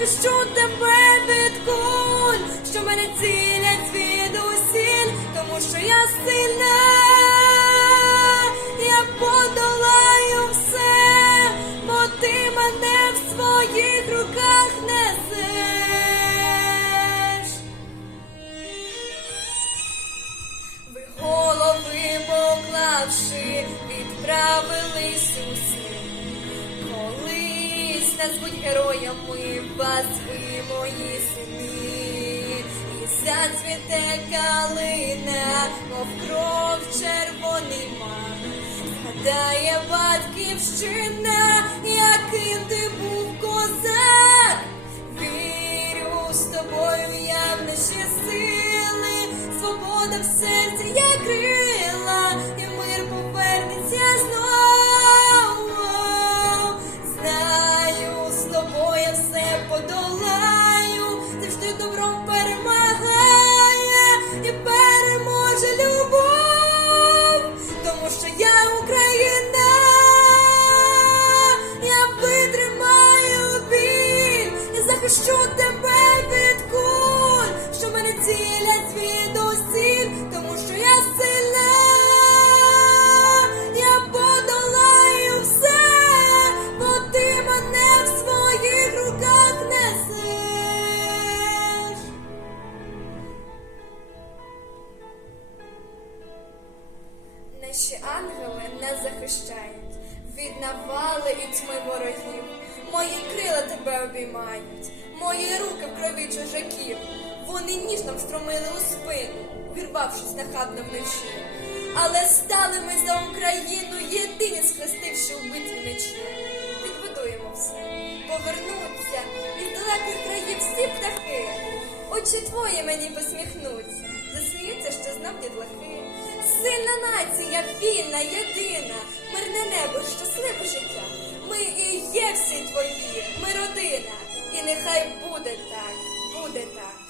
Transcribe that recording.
захищу тебе від куль, що мене цілять звідусіль, тому що я сильна, я подолаю все, бо ти мене в своїх руках несеш. Ви голови поклавши, відправились у сни. Назвуть героями вас ви мої сини. І зацвіте калина, мов кров червоний мак. Згадає батьківщина, яким ти був козак. Вірю з тобою я в наші сили, свобода в серці я крила, захищу тебе від що мене цілять звідусіль, тому що я сильна, я подолаю все, бо ти мене в своїх руках несеш. Наші ангели нас захищають від навали і тьми ворогів. Мої крила тебе обіймають, мої руки в крові чужаків. Вони ніжно встромили у спину, увірвавшись нахабно вночі. Але стали ми за Україну, єдині схрестивши у битві мечі. Відбудуємо все, повернуться із далеких країв всі птахи. Очі твої мені посміхнуться, засміються, що знов дітлахи. Сильна нація, вільна, єдина, нехай буде так, буде так.